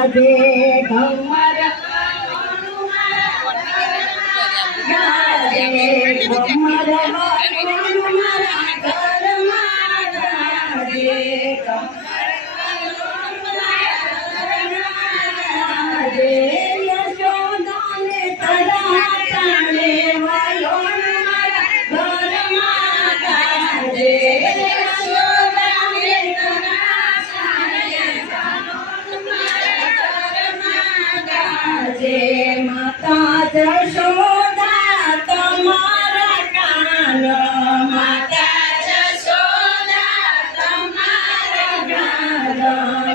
ગાજે ઘમર ગાજે ઘમર મારા ઘરમાં ગાજે ગાજે યશોદાને તરા તાણે વાલોણ મારા ઘરમાં ગાજે માતા જશોદા તમારા કાન માતા જશોદા તમારા કાન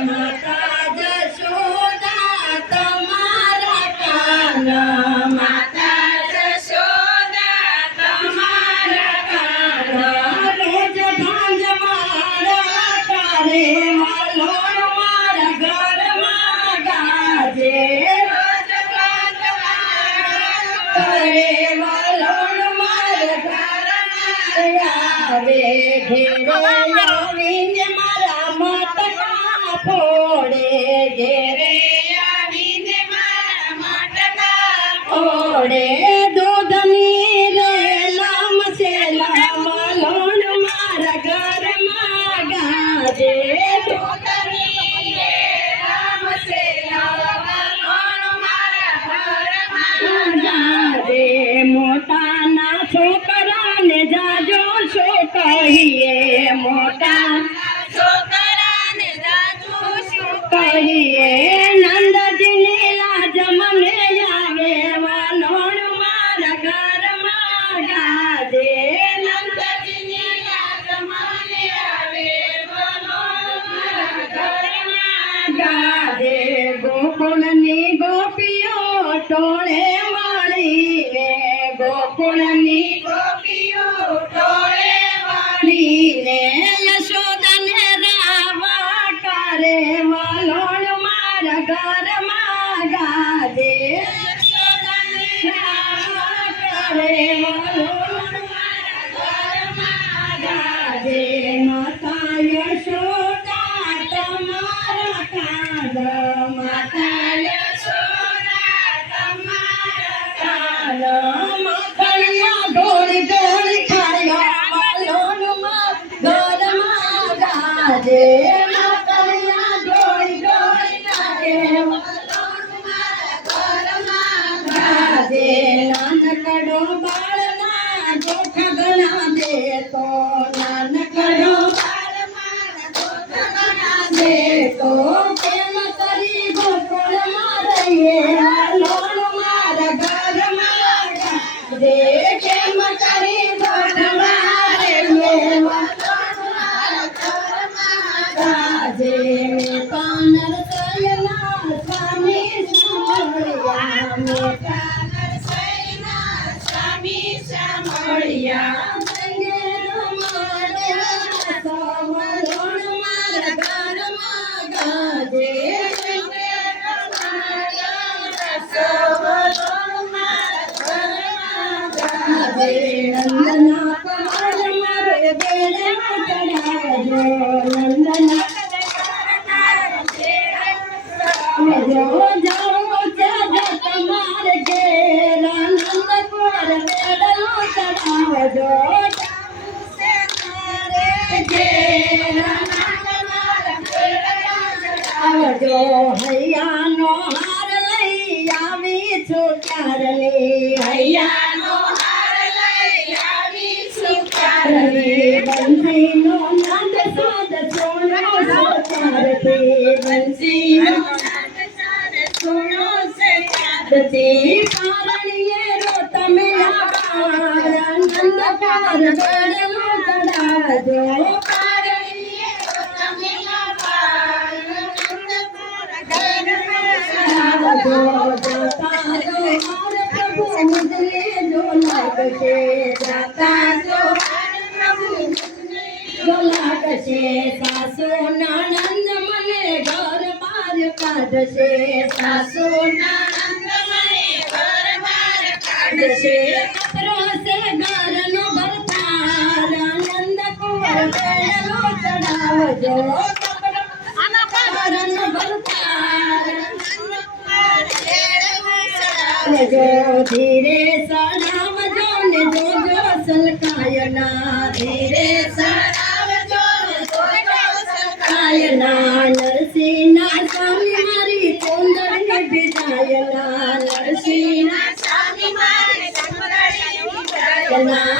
માતા જશોદા તમારા કાન માતા જશોદા તમારા કાન રોજ ભાંજ મારા તારે વાલોણ મારા ઘરમાં ગાજે કરે વાલોણ મારા ઘરમાં આવે ઘેરે આવીને મારા માટકા ફોડે ઘેરે આવીને મારા માટકા ફોડે દૂધની રે લામ છે વાલોણ મારા ઘરમાં ગાજે દૂધની રે લામ છે મોટાના છોકરાને જાજો છો કહીએ મોટા છોકરાને જાજો છો કહીએ નંદજીની લાજ મને આવે વાલોણ મારા ઘરમાં ગાજે નંદજીની લાજ મને આવે વાલોણ મારા ઘરમાં ગાજે ગોકુળની ગોપીઓ ટોળે ગોકુળની ગોપીઓ ટોળે વાળીને યશોદાને રાવા કરે વાલોણ મારા ઘરમાં ગાજે યશોદાને રાવા કરે વાલોણ મારા ઘરમાં ગાજે માતા યશોદા તમારા કાજ માતા યશોદા તમારા કાજ ગાજે માતરિયા ડોળી ડોળી ગાજે વાલોણ મારા ઘરમાં ગાજે નાનકડો બાળના જોખ ગણા દેતો નાનકડો બાળ મારા જોખ ગણા દેતો કેમ કરી ગોકુળમાં રહીએ વાલોણ મારા ઘરમાં ગાજે કેમ કરી ગોકુળમાં રહીએ ગાજે મેતા નરસૈના સ્વામી સાંભળ્યા મેતા નરસૈના સ્વામી સાંભળ્યા વાલોણ મારા ઘરમાં ગાજે વાલોણ મારા ઘરમાં ગાજે નંદના કમળ મારે બેડે ચડાવજો નંદના જો જાઓ તમાર ઘેર નંદ કુંવર બેડલો ચડાવજો આવજો હૈયાનો હાર લઈ આવી છું ક્યારની હૈયાનો હાર લઈ આવી છું ક્યારની બંસીનો નાદ સાદ સોનો સોચારથી બંસીનો નાદ સાદ સોનો સોચારથી કારણીએ રો તમે આનંદ કુંવર બેડલો ચડાવજો કારણીએ રો તમે प्रभु मुझे जो लागशे जाता जो लागशे सासू ननंद मने घर बार काढशे सासू ननंद मने घर बार काढशे कपरो से घर नो भरतार नंद कुंवर बेडलो चढ़ावजो कपरो घर नो भरतार સળગાવજો ધીરે સળાવજો ને જોજો સલકાયના ધીરે સળાવજો જોજો સલકાયના નરસિંહના સ્વામી મારી કુંડળને વિદાયના નરસિંહના સ્વામી મારી કુંડળને વિદાયના